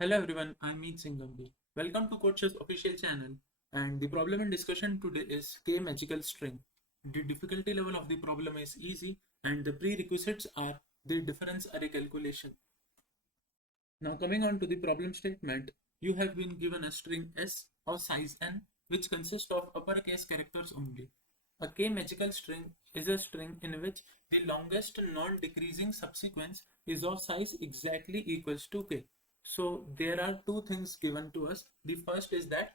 Hello everyone, I'm Singh. Gambhir. Welcome to CodeChef's official channel. And the problem in discussion today is K magical string. The difficulty level of the problem is easy and the prerequisites are the difference array calculation. Now coming on to the problem statement, you have been given a string S of size n which consists of uppercase characters only. A K magical string is a string in which the longest non-decreasing subsequence is of size exactly equals to K. So there are two things given to us. The first is that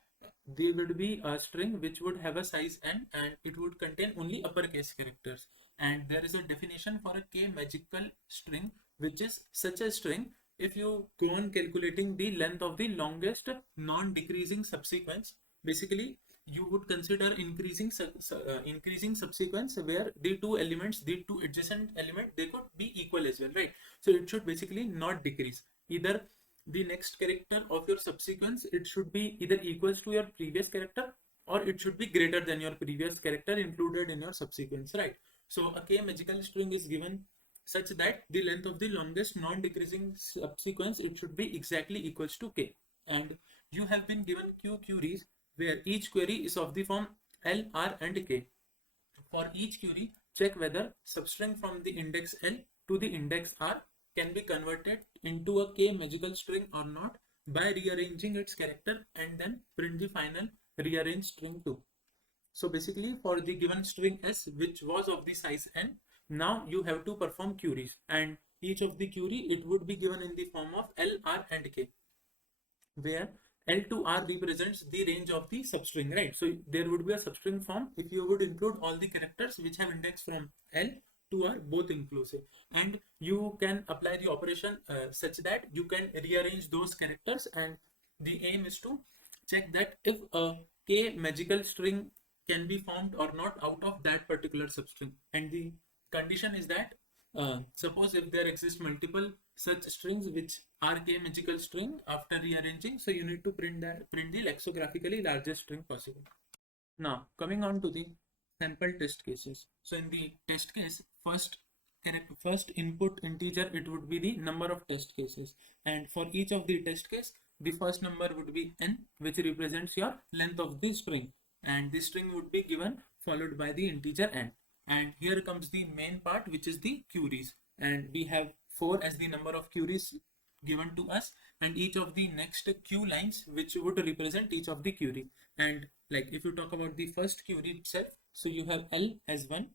there would be a string which would have a size n and it would contain only uppercase characters. And there is a definition for a K magical string which is such a string if you go on calculating the length of the longest non-decreasing subsequence. Basically you would consider increasing subsequence where the two elements, the two adjacent element, they could be equal as well, right? So it should basically not decrease. Either the next character of your subsequence, it should be either equals to your previous character or it should be greater than your previous character included in your subsequence, right? So a K magical string is given such that the length of the longest non-decreasing subsequence, it should be exactly equals to K. And you have been given Q queries where each query is of the form L, R and K. For each query, check whether substring from the index L to the index R can be converted into a K magical string or not by rearranging its character and then print the final rearranged string 2. So basically for the given string S which was of the size n, now you have to perform queries and each of the query it would be given in the form of L, R and K, where L to R represents the range of the substring, right? So there would be a substring form if you would include all the characters which have index from L to R both inclusive, and you can apply the operation such that you can rearrange those characters, and the aim is to check that if a K magical string can be formed or not out of that particular substring. And the condition is that suppose if there exist multiple such strings which are K magical string, after rearranging, so you need to print the lexicographically largest string possible. Now coming on to the sample test cases. So in the test case, first input integer, it would be the number of test cases, and for each of the test case the first number would be n, which represents your length of the string, and the string would be given followed by the integer n. And here comes the main part, which is the queries, and we have 4 as the number of queries given to us, and each of the next q lines which would represent each of the query. And like if you talk about the first query itself, so you have L as 1,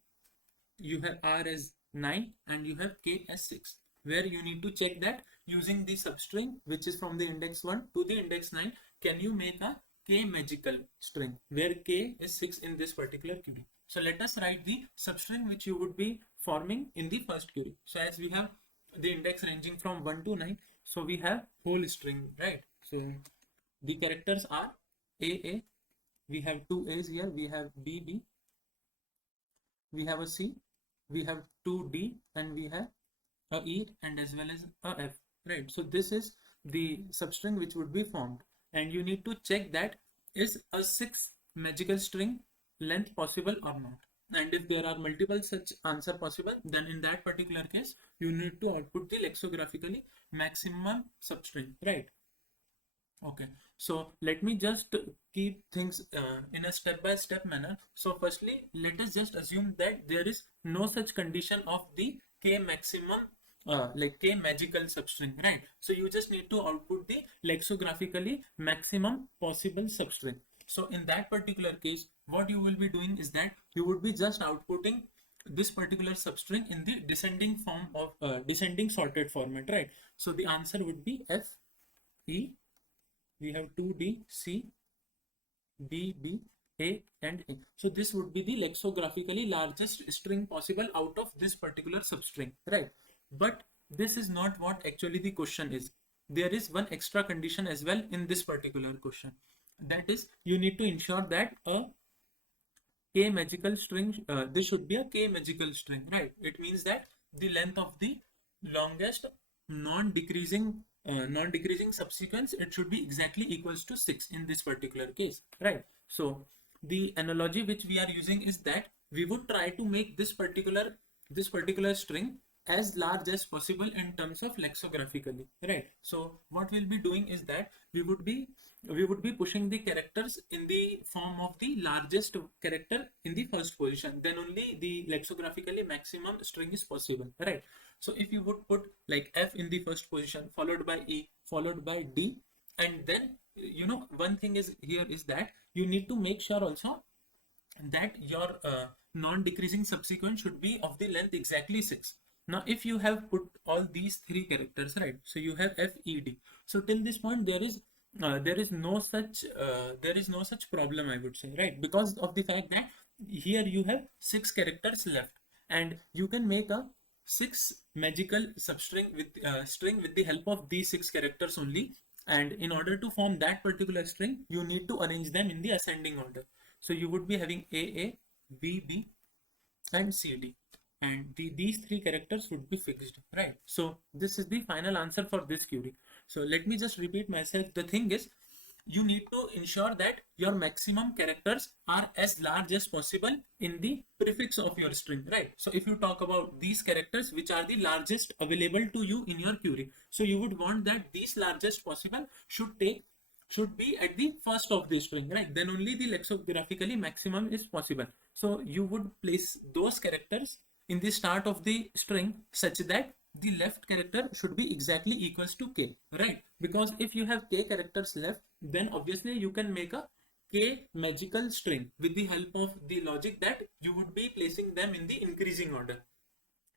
you have R as 9 and you have K as 6, where you need to check that using the substring which is from the index 1 to the index 9, can you make a K magical string where K is 6 in this particular query. So let us write the substring which you would be forming in the first query. So as we have the index ranging from 1 to 9, so we have whole string, right? So the characters are AA, we have two A's here, we have BB, we have a C, we have 2D, and we have a E and as well as a F, right? So this is the substring which would be formed, and you need to check that is a 6 magical string length possible or not. And if there are multiple such answer possible, then in that particular case you need to output the lexicographically maximum substring, right? Okay, so let me just keep things in a step-by-step manner. So firstly, let us just assume that there is no such condition of the K maximum, like K magical substring, right? So you just need to output the lexicographically maximum possible substring. So in that particular case, what you will be doing is that you would be just outputting this particular substring in the descending form of descending sorted format, right? So the answer would be F, E, we have 2D, C, B, B, A and A. So this would be the lexicographically largest string possible out of this particular substring, right? But this is not what actually the question is. There is one extra condition as well in this particular question. That is, you need to ensure that a K magical string, this should be a K magical string, right? It means that the length of the longest non-decreasing subsequence, it should be exactly equals to 6 in this particular case, right? So the analogy which we are using is that we would try to make this particular string as large as possible in terms of lexicographically, right? So what we'll be doing is that we would be pushing the characters in the form of the largest character in the first position, then only the lexicographically maximum string is possible, right? So if you would put like F in the first position, followed by E, followed by D, and then one thing is here is that you need to make sure also that your non-decreasing subsequent should be of the length exactly 6. Now if you have put all these three characters, right, so you have F, E, D. So till this point there is no such problem, I would say, right, because of the fact that here you have 6 characters left, and you can make a 6 magical substring with string with the help of these 6 characters only. And in order to form that particular string, you need to arrange them in the ascending order. So you would be having AA, BB, and CD, and these three characters would be fixed, right? So this is the final answer for this query. So let me just repeat myself. The thing is, you need to ensure that your maximum characters are as large as possible in the prefix of your string, right? So if you talk about these characters which are the largest available to you in your query, so you would want that these largest possible should be at the first of the string, right? Then only the lexicographically maximum is possible. So you would place those characters in the start of the string such that the left character should be exactly equals to k, right? Because if you have k characters left, then obviously you can make a k magical string with the help of the logic that you would be placing them in the increasing order.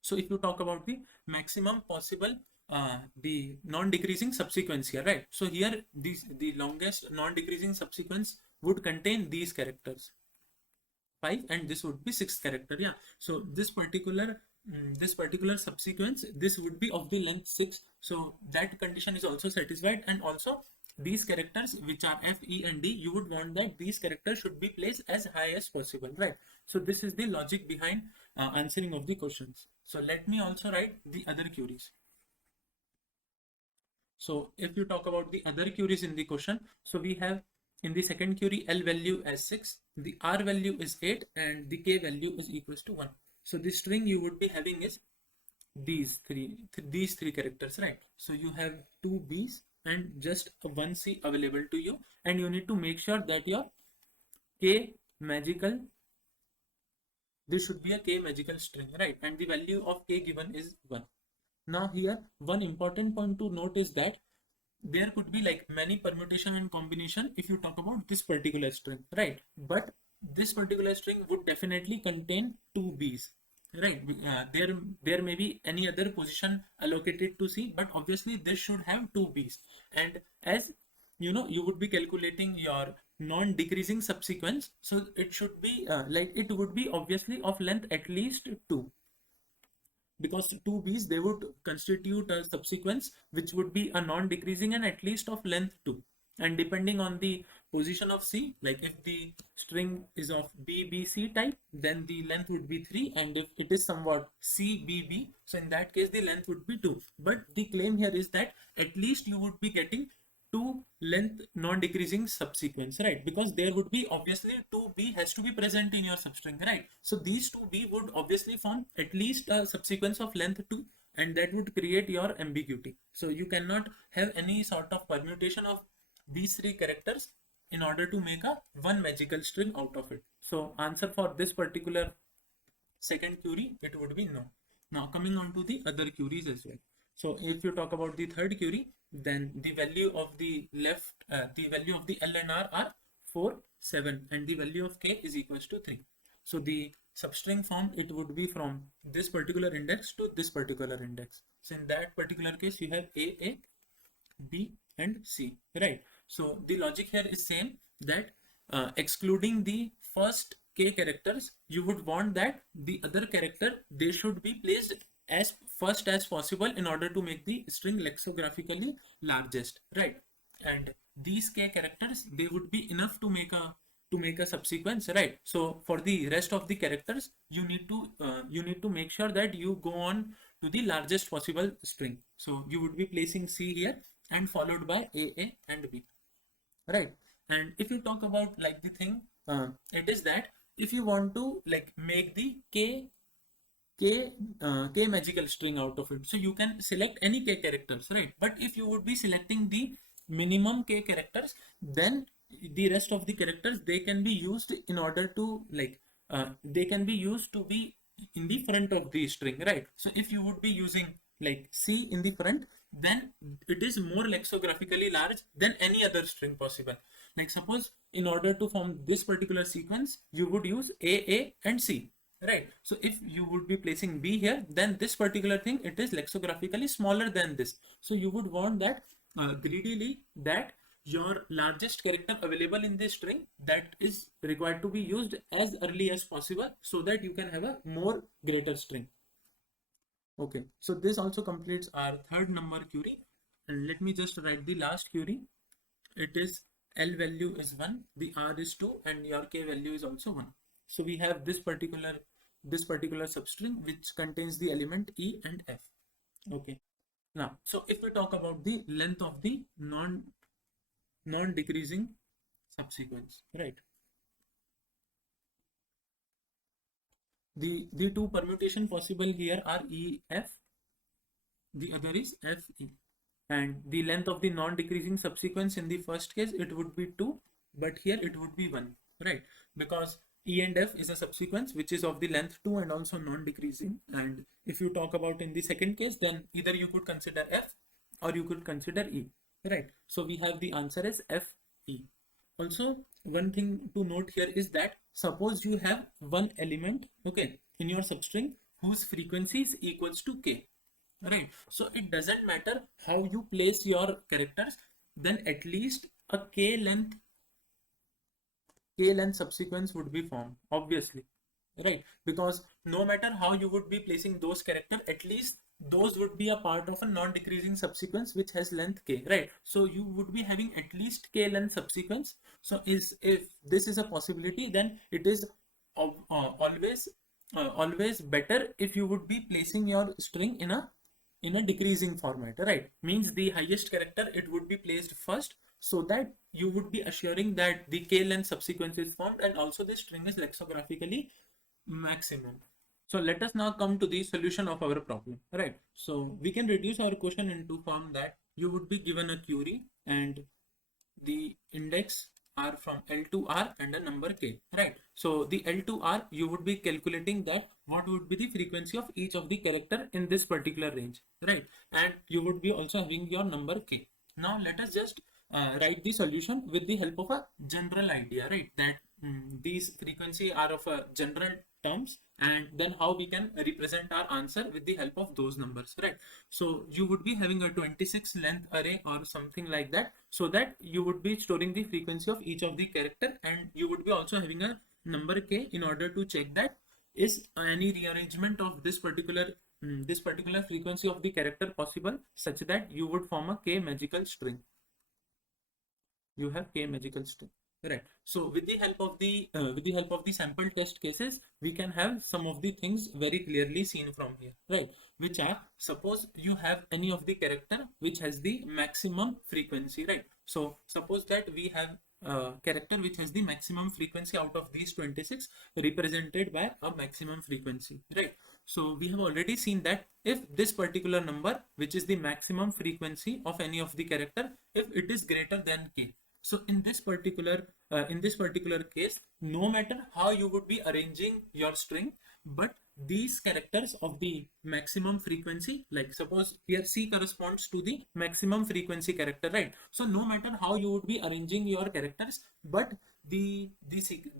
So if you talk about the maximum possible the non-decreasing subsequence here, right? So here the longest non-decreasing subsequence would contain these characters 5, and this would be 6th character. Yeah, so this particular subsequence, this would be of the length 6. So that condition is also satisfied, and also these characters which are F, E, and D, you would want that these characters should be placed as high as possible, right? So this is the logic behind answering of the questions. So let me also write the other queries. So if you talk about the other queries in the question, so we have in the second query L value as 6, the R value is 8, and the K value is equals to 1. So the string you would be having is these three characters, right? So you have 2 B's and just a 1 C available to you, and you need to make sure that your K magical, this should be a K magical string, right? And the value of K given is 1. Now here one important point to note is that there could be like many permutation and combination if you talk about this particular string, right? But this particular string would definitely contain 2 B's, right? There may be any other position allocated to C, but obviously this should have 2 B's. And as you would be calculating your non-decreasing subsequence, so it should be like it would be obviously of length at least 2, because 2 B's, they would constitute a subsequence which would be a non-decreasing and at least of length 2. And depending on the position of C, like if the string is of BBC type, then the length would be 3, and if it is somewhat CBB, so in that case the length would be 2. But the claim here is that at least you would be getting 2 length non-decreasing subsequence, right? Because there would be obviously 2B has to be present in your substring, right? So these 2B would obviously form at least a subsequence of length 2, and that would create your ambiguity. So you cannot have any sort of permutation of these 3 characters in order to make a one magical string out of it. So answer for this particular second query, it would be no. Now coming on to the other queries as well. So if you talk about the third query, then the value of the value of the L and R are 4, 7, and the value of K is equals to 3. So the substring form, it would be from this particular index to this particular index. So in that particular case, you have A, B, and C, right? So the logic here is same, that excluding the first K characters, you would want that the other character, they should be placed as first as possible in order to make the string lexicographically largest, right? And these K characters, they would be enough to make a subsequence, right? So for the rest of the characters, you need to make sure that you go on to the largest possible string. So you would be placing C here and followed by A and B, right? And if you talk about like the thing, it is that if you want to like make the K k magical string out of it. So you can select any k characters, right? But if you would be selecting the minimum k characters, then the rest of the characters, they can be used in order to they can be used to be in the front of the string, right? So if you would be using like C in the front, then it is more lexicographically large than any other string possible. Like suppose in order to form this particular sequence, you would use A, and C, right? So if you would be placing B here, then this particular thing, it is lexicographically smaller than this. So you would want that greedily that your largest character available in this string, that is required to be used as early as possible, so that you can have a more greater string. Okay, so this also completes our third number query. And let me just write the last query. It is L value is 1, the R is 2, and your K value is also 1. So we have this particular substring which contains the element E and F. Okay. Now, so if we talk about the length of the non-decreasing subsequence, right? The two permutation possible here are EF, the other is FE. And the length of the non-decreasing subsequence in the first case, it would be 2, but here it would be 1, right? Because E and F is a subsequence which is of the length 2 and also non-decreasing. And if you talk about in the second case, then either you could consider F or you could consider E, right? So we have the answer as FE. Also, one thing to note here is that suppose you have one element, okay, in your substring whose frequency is equals to K. Right. So it doesn't matter how you place your characters, then at least a k length subsequence would be formed, obviously. Right. Because no matter how you would be placing those characters, at least those would be a part of a non-decreasing subsequence which has length k, right? So you would be having at least k length subsequence. So if this is a possibility, then it is always better if you would be placing your string in a decreasing format, right? Means the highest character, it would be placed first, so that you would be assuring that the k length subsequence is formed and also the string is lexicographically maximum. So let us now come to the solution of our problem, right? So we can reduce our question into form that you would be given a query and the index are from L to R and a number K, right? So the L to R, you would be calculating that what would be the frequency of each of the character in this particular range, right? And you would be also having your number K. Now let us just write the solution with the help of a general idea, right? That these frequency are of a general terms, and then how we can represent our answer with the help of those numbers, right? So you would be having a 26 length array or something like that, so that you would be storing the frequency of each of the character, and you would be also having a number k in order to check that is any rearrangement of this particular frequency of the character possible, such that you would form a k magical string. You have k magical string, right? So with the help of the sample test cases, we can have some of the things very clearly seen from here, right? Which are, suppose you have any of the character which has the maximum frequency, right? So suppose that we have a character which has the maximum frequency out of these 26 represented by a maximum frequency, right? So we have already seen that if this particular number, which is the maximum frequency of any of the character, if it is greater than k, so in this particular case, no matter how you would be arranging your string, but these characters of the maximum frequency, like suppose here C corresponds to the maximum frequency character, right? So no matter how you would be arranging your characters, but the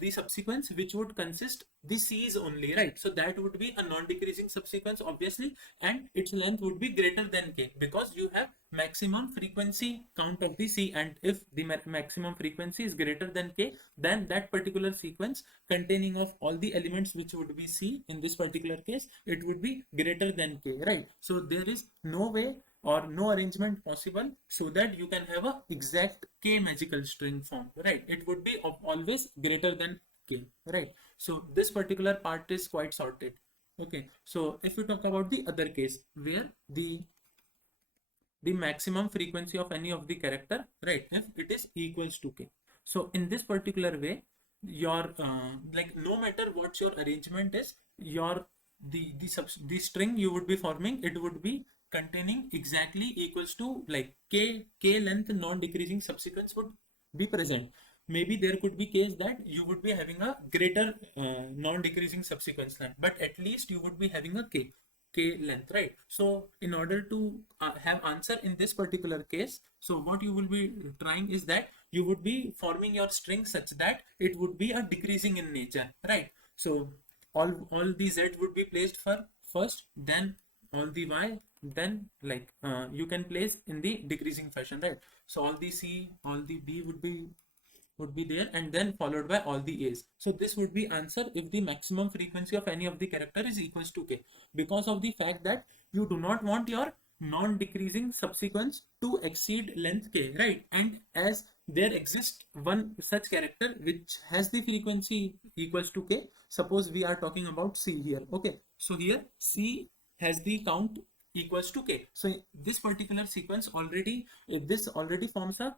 subsequence which would consist the C's only, right? So that would be a non-decreasing subsequence, obviously, and its length would be greater than k, because you have maximum frequency count of the C, and if the maximum frequency is greater than k, then that particular sequence containing of all the elements which would be C in this particular case, it would be greater than k, right? So there is no way or no arrangement possible so that you can have a exact k magical string form, right? It would be always greater than k, right? So this particular part is quite sorted. Okay, so if we talk about the other case where the maximum frequency of any of the character, right, if it is equals to k. So in this particular way, your like no matter what your arrangement is, your the string you would be forming, it would be containing exactly equals to like k length non-decreasing subsequence would be present. Maybe there could be case that you would be having a greater non-decreasing subsequence length, but at least you would be having a k length, right? So in order to have answer in this particular case, so what you will be trying is that you would be forming your string such that it would be a decreasing in nature, right? So all the z would be placed for first, then all the y, then like you can place in the decreasing fashion, right? So all the c, all the b would be there, and then followed by all the a's. So this would be answer if the maximum frequency of any of the character is equals to k, because of the fact that you do not want your non-decreasing subsequence to exceed length k, right? And as there exists one such character which has the frequency equals to k, suppose we are talking about c here. Okay, so here c has the count equals to k. So this particular sequence already, this already forms a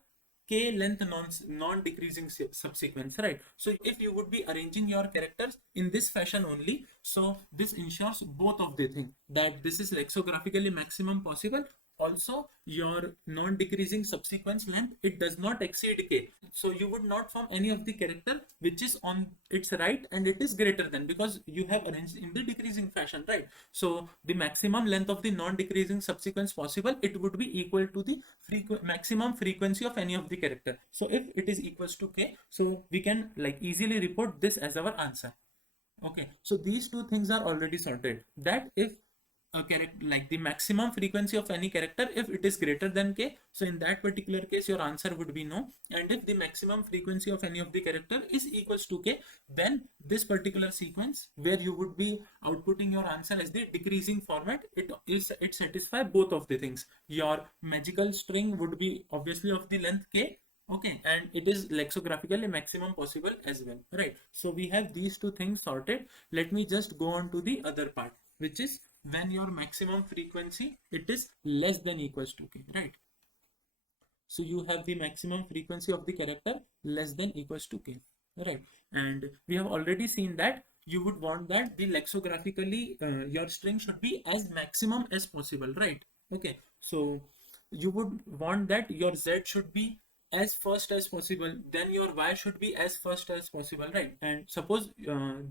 k length non-decreasing subsequence, right? So if you would be arranging your characters in this fashion only, so this ensures both of the thing, that this is lexicographically maximum possible, also your non-decreasing subsequence length, it does not exceed k. So you would not form any of the character which is on its right and it is greater than, because you have arranged in the decreasing fashion, right? So the maximum length of the non-decreasing subsequence possible, it would be equal to the maximum frequency of any of the character. So if it is equals to k, so we can like easily report this as our answer. Okay, so these two things are already sorted, that if a character, like the maximum frequency of any character, if it is greater than k, so in that particular case your answer would be no. And if the maximum frequency of any of the character is equals to k, then this particular sequence where you would be outputting your answer as the decreasing format, it satisfies both of the things. Your magical string would be obviously of the length k, okay, and it is lexicographically maximum possible as well, right? So we have these two things sorted. Let me just go on to the other part, which is when your maximum frequency, it is less than equals to k, right? So you have the maximum frequency of the character less than equals to k, right? And we have already seen that you would want that the lexicographically your string should be as maximum as possible, right? Okay, so you would want that your z should be as first as possible, then your y should be as first as possible, right? And suppose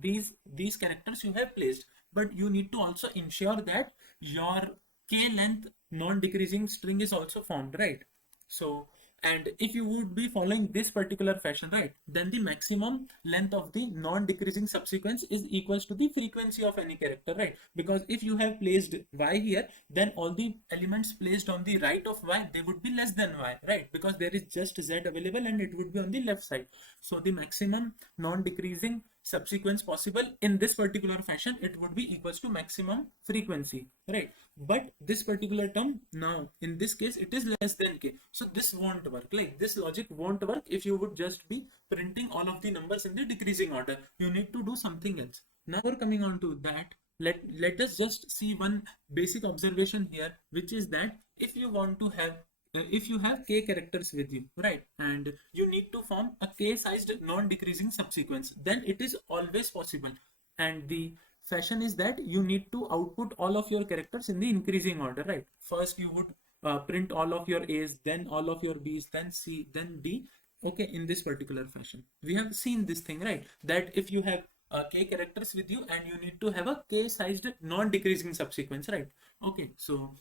these characters you have placed, but you need to also ensure that your k length non-decreasing string is also formed, right? So, and if you would be following this particular fashion, right, then the maximum length of the non-decreasing subsequence is equals to the frequency of any character, right? Because if you have placed y here, then all the elements placed on the right of y, they would be less than y, right? Because there is just z available and it would be on the left side. So the maximum non-decreasing subsequence possible in this particular fashion, it would be equals to maximum frequency, right? But this particular term now in this case, it is less than k, so this won't work. Like this logic won't work if you would just be printing all of the numbers in the decreasing order. You need to do something else. Now we're coming on to that. Let us just see one basic observation here, which is that if you want to have if you have k characters with you, right, and you need to form a k sized non-decreasing subsequence, then it is always possible. And the fashion is that you need to output all of your characters in the increasing order, right? First you would print all of your a's, then all of your b's, then c, then d. Okay, in this particular fashion we have seen this thing, right, that if you have k characters with you and you need to have a k sized non-decreasing subsequence, right? Okay, so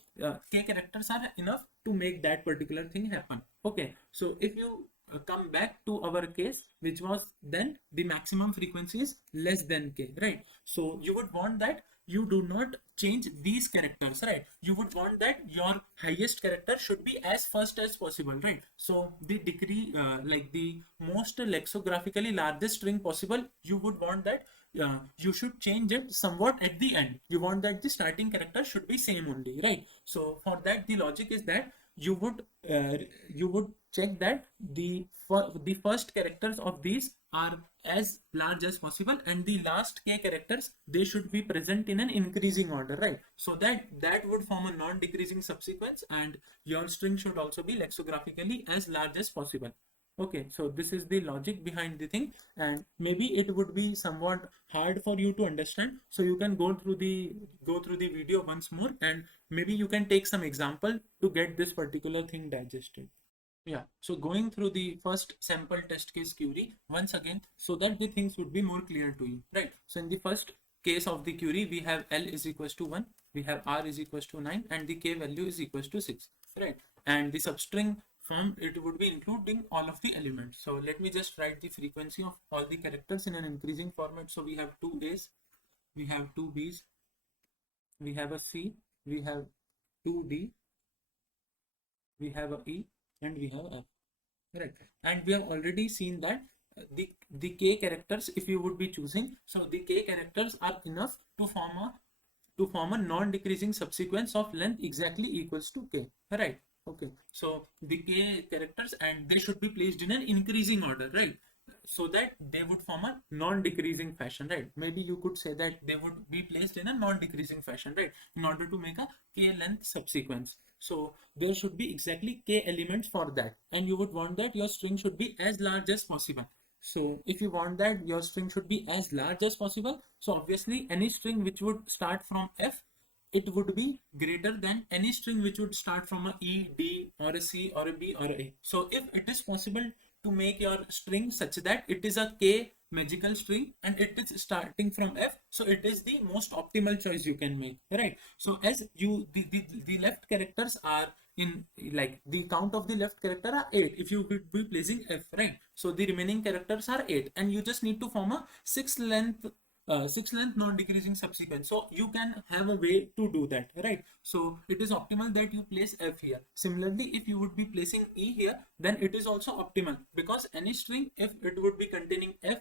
k characters are enough to make that particular thing happen. Okay, so if you come back to our case, which was then the maximum frequency is less than k, right? So you would want that you do not change these characters, right? You would want that your highest character should be as first as possible, right? So the degree like the most lexicographically largest string possible, you would want that you should change it somewhat at the end. You want that the starting character should be same only, right? So for that the logic is that you would check that the first characters of these are as large as possible, and the last k characters, they should be present in an increasing order, right? So that would form a non-decreasing subsequence, and your string should also be lexicographically as large as possible. Okay, so this is the logic behind the thing, and maybe it would be somewhat hard for you to understand. So you can go through the video once more, and maybe you can take some example to get this particular thing digested. Yeah, so going through the first sample test case query once again, so that the things would be more clear to you, right? So in the first case of the query, we have L is equals to 1, we have R is equals to 9, and the K value is equals to 6, right? And the substring form, it would be including all of the elements. So let me just write the frequency of all the characters in an increasing format. So we have two A's, we have two B's, we have a C, we have two D, we have a E, and we have F. Correct. And we have already seen that the k characters, if you would be choosing, so the k characters are enough to form a non-decreasing subsequence of length exactly equals to k. Right. Okay. So the k characters, and they should be placed in an increasing order, right? So that they would form a non-decreasing fashion, right? Maybe you could say that they would be placed in a non-decreasing fashion, right? In order to make a k length subsequence. So there should be exactly k elements for that, and you would want that your string should be as large as possible. So if you want that your string should be as large as possible, so obviously any string which would start from F, it would be greater than any string which would start from a E, D, or a C, or a B, or a. So if it is possible to make your string such that it is a k magical string and it is starting from F, so it is the most optimal choice you can make, right? So as you the left characters are in, like, the count of the left character are 8 if you would be placing F, right? So the remaining characters are 8, and you just need to form a 6 length non-decreasing subsequence. So you can have a way to do that, right? So it is optimal that you place F here. Similarly, if you would be placing E here, then it is also optimal, because any string, if it would be containing F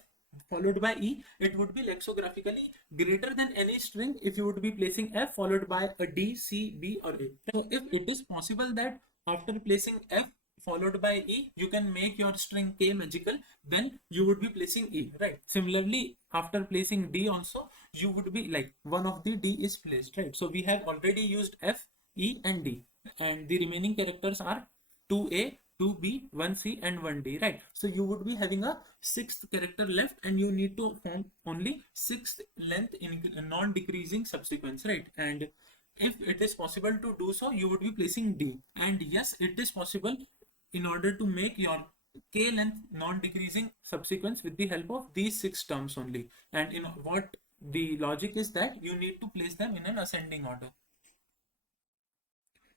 followed by E, it would be lexicographically greater than any string if you would be placing F followed by a D, C, B, or A. So if it is possible that after placing F followed by E, you can make your string K magical, then you would be placing E, right? Similarly, after placing D also, you would be like one of the D is placed, right? So we have already used F, E, and D, and the remaining characters are 2A, 2B, 1C, and 1D, right? So you would be having a sixth character left, and you need to form only sixth length in non-decreasing subsequence, right? And if it is possible to do so, you would be placing D. And yes, it is possible in order to make your k length non-decreasing subsequence with the help of these 6 terms only. And in what the logic is that you need to place them in an ascending order.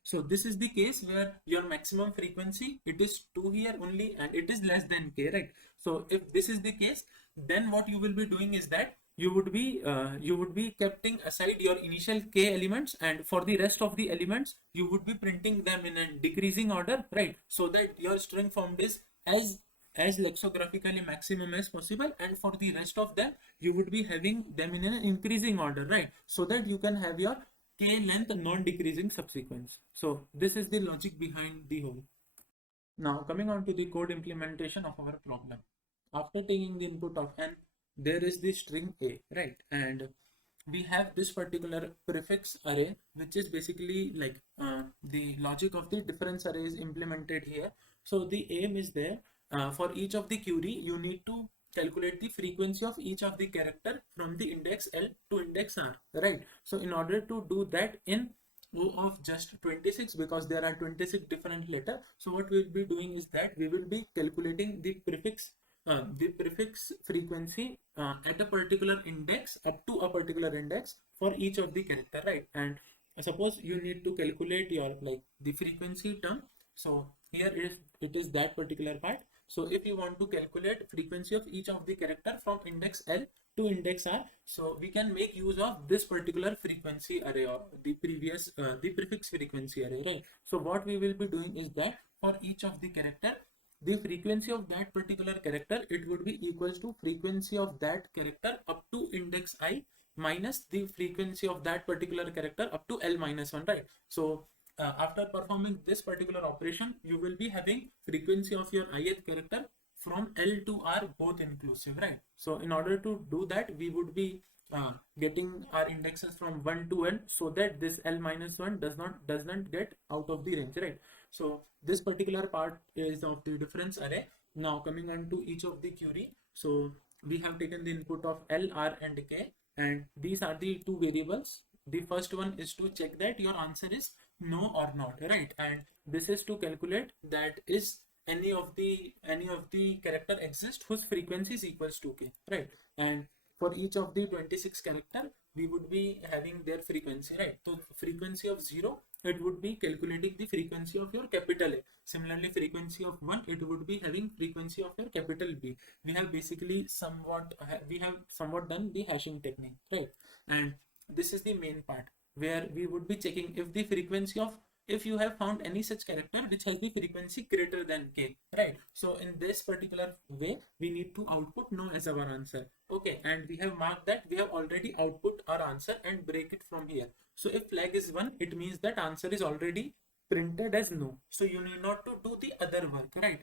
So this is the case where your maximum frequency, it is 2 here only, and it is less than k, right? So if this is the case, then what you will be doing is that you would be keeping aside your initial k elements, and for the rest of the elements you would be printing them in a decreasing order, right? So that your string formed is as lexicographically maximum as possible, and for the rest of them you would be having them in an increasing order, right? So that you can have your k length non-decreasing subsequence. So this is the logic behind the whole. Now coming on to the code implementation of our problem. After taking the input of n, there is the string a, right? And we have this particular prefix array, which is basically like the logic of the difference array is implemented here. So the aim is there, for each of the query you need to calculate the frequency of each of the character from the index L to index R, right? So in order to do that in O of just 26, because there are 26 different letters, so what we will be doing is that we will be calculating the prefix frequency at a particular index, up to a particular index for each of the character, right? And suppose you need to calculate your, like, the frequency term. So here it is that particular part. So if you want to calculate frequency of each of the character from index L to index R, so we can make use of this particular frequency array, or the prefix frequency array, right? So what we will be doing is that for each of the character, the frequency of that particular character, it would be equals to frequency of that character up to index I minus the frequency of that particular character up to L minus 1, right? So after performing this particular operation, you will be having frequency of your ith character from L to R both inclusive, right? So in order to do that, we would be getting our indexes from 1 to n, so that this L minus 1 does not get out of the range, right? So this particular part is of the difference array. Now coming on to each of the query. So we have taken the input of L, R and K, and these are the two variables. The first one is to check that your answer is no or not, right? And this is to calculate that is any of the character exist whose frequency is equals to K, right? And for each of the 26 character, we would be having their frequency, right? So frequency of 0, it would be calculating the frequency of your capital A. Similarly, frequency of 1, it would be having frequency of your capital B. We have basically somewhat done the hashing technique, right? And this is the main part where we would be checking if the frequency of, if you have found any such character which has the frequency greater than K, right? So in this particular way, we need to output no as our answer. Okay, and we have marked that we have already output our answer and break it from here. So if flag is 1, it means that answer is already printed as no. So you need not to do the other work, right?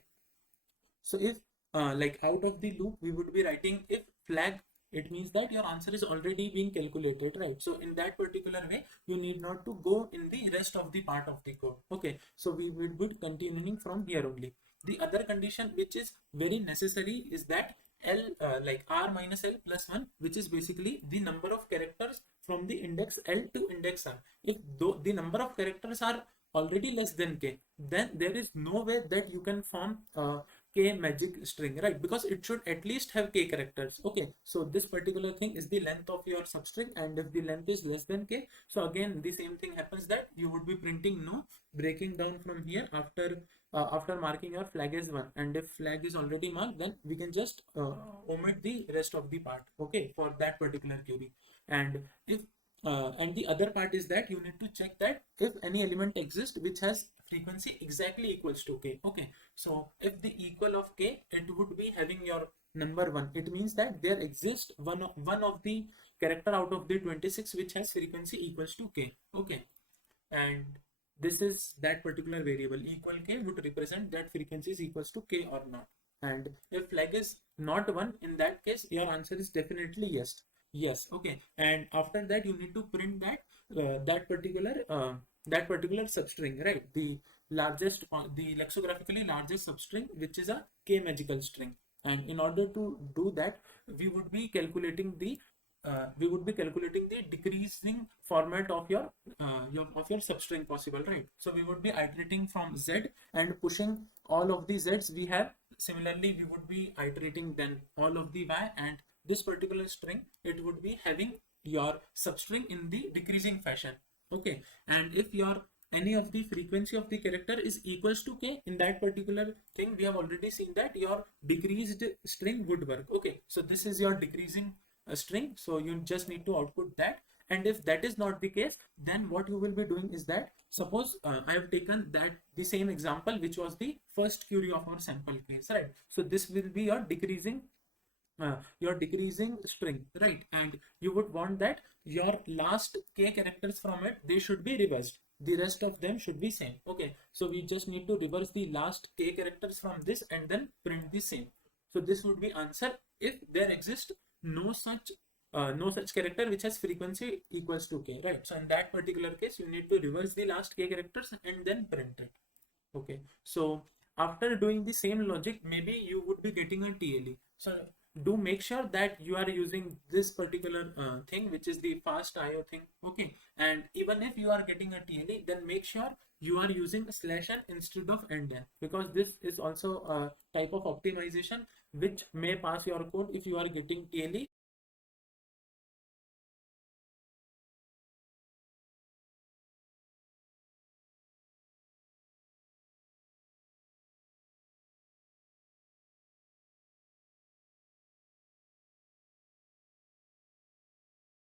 So if like out of the loop, we would be writing if flag, it means that your answer is already being calculated, right? So in that particular way, you need not to go in the rest of the part of the code. Okay, so we would be continuing from here only. The other condition which is very necessary is that L like R minus L plus 1, which is basically the number of characters from the index L to index R. If the number of characters are already less than K, then there is no way that you can form K magic string, right? Because it should at least have K characters. Okay, so this particular thing is the length of your substring, and if the length is less than K, so again the same thing happens, that you would be printing no, breaking down from here after marking your flag as 1, and if flag is already marked, then we can just omit the rest of the part, okay, for that particular query. And if and the other part is that you need to check that if any element exists which has frequency exactly equals to K. Okay, so if the equal of K, it would be having your number 1. It means that there exists one of the character out of the 26 which has frequency equals to K. Okay, and this is that particular variable. Equal K would represent that frequency is equals to K or not. And if flag is not 1, in that case your answer is definitely yes. Okay, and after that you need to print that that particular substring, right? The largest, the lexicographically largest substring, which is a K magical string. And in order to do that, we would be calculating the decreasing format of your substring possible, right? So we would be iterating from Z and pushing all of the Z's we have. Similarly, we would be iterating then all of the Y, and this particular string, it would be having your substring in the decreasing fashion. Okay, and if your any of the frequency of the character is equals to K, in that particular thing we have already seen that your decreased string would work. Okay, so this is your decreasing string, so you just need to output that. And if that is not the case, then what you will be doing is that, suppose I have taken that the same example which was the first query of our sample case, right? So this will be your decreasing string, right? And you would want that your last K characters from it, they should be reversed, the rest of them should be same. Okay, so we just need to reverse the last K characters from this and then print the same. So this would be answer if there exists no such character which has frequency equals to K, right? So in that particular case, you need to reverse the last K characters and then print it. Okay, so after doing the same logic, maybe you would be getting a TLE. So do make sure that you are using this particular thing, which is the fast IO thing. Okay, and even if you are getting a TLE, then make sure you are using /n instead of /n, because this is also a type of optimization which may pass your code if you are getting TLE.